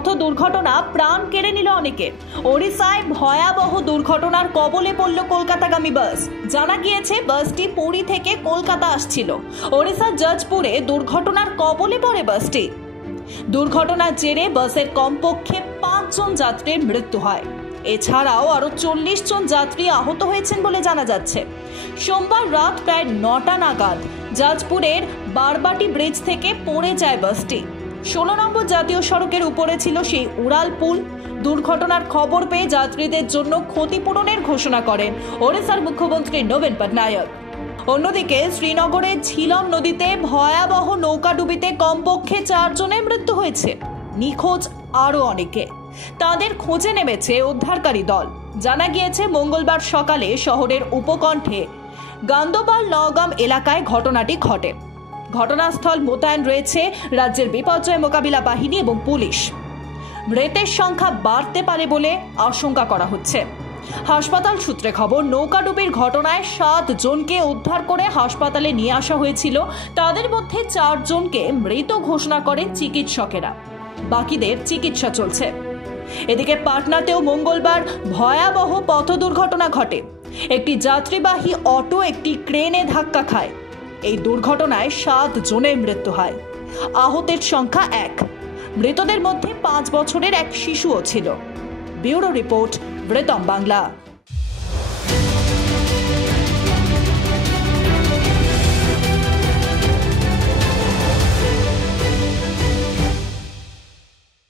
পথ দুর্ঘটনা প্রাণ কেড়ে নিল অনেকের। ওড়িশায় ভয়াবহ দুর্ঘটনার কবলে পড়ল কলকাতাগামী বাস। জানা গিয়েছে বাসটি পুরী থেকে কলকাতা আসছিল। ওড়িশার জাজপুরে দুর্ঘটনার কবলে পড়ে বাসটি। দুর্ঘটনার জেরে বাসের কমপক্ষে 5 জন যাত্রীর মৃত্যু হয়। এছাড়াও আরো 40 জন যাত্রী আহত হয়েছেন বলে জানা যাচ্ছে। সোমবার রাত প্রায় 9টা নাগাদ জাজপুরের বারবাটি ব্রিজ থেকে পড়ে যায় বাসটি। 16 নম্বর জাতীয় সড়কের উপরে ছিল সেই উড়াল পুল। দুর্ঘটনার খবর পেয়ে যাত্রীদের জন্য ক্ষতিপূরণের ঘোষণা করেন ওড়িশার মুখ্যমন্ত্রী নবীন পটনায়ক। অন্যদিকে শ্রীনগরের ঝিলম নদীতে ভয়াবহ নৌকাডুবিতে কমপক্ষে 4 জনের মৃত্যু হয়েছে। নিখোঁজ আরও অনেকে। তাদের খোঁজে নেমেছে উদ্ধারকারী দল। জানা গিয়েছে মঙ্গলবার সকালে শহরের উপকণ্ঠে গান্দোবাল নওগাম এলাকায় ঘটনাটি ঘটে। ঘটনাস্থল মোতায়েন রয়েছে রাজ্যের বিপর্যয় মোকাবিলা বাহিনী এবং পুলিশ। মৃতের সংখ্যা বাড়তে পারে বলে আশঙ্কা করা হচ্ছে। হাসপাতাল সূত্রে খবর, নৌকাডুবির ঘটনায় 7 জনকে উদ্ধার করে হাসপাতালে নিয়ে আসা হয়েছিল। তাদের মধ্যে 4 জনকে মৃত ঘোষণা করেন চিকিৎসকেরা। বাকিদের চিকিৎসা চলছে। এদিকে পাটনাতেও মঙ্গলবার ভয়াবহ পথ দুর্ঘটনা ঘটে। একটি যাত্রীবাহী অটো একটি ক্রেনে ধাক্কা খায়। এই দুর্ঘটনায় 7 জনের মৃত্যু হয়। আহতের সংখ্যা 1। মৃতদের মধ্যে 5 বছরের এক শিশুও ছিল। ব্যুরো রিপোর্ট, বৃতম বাংলা।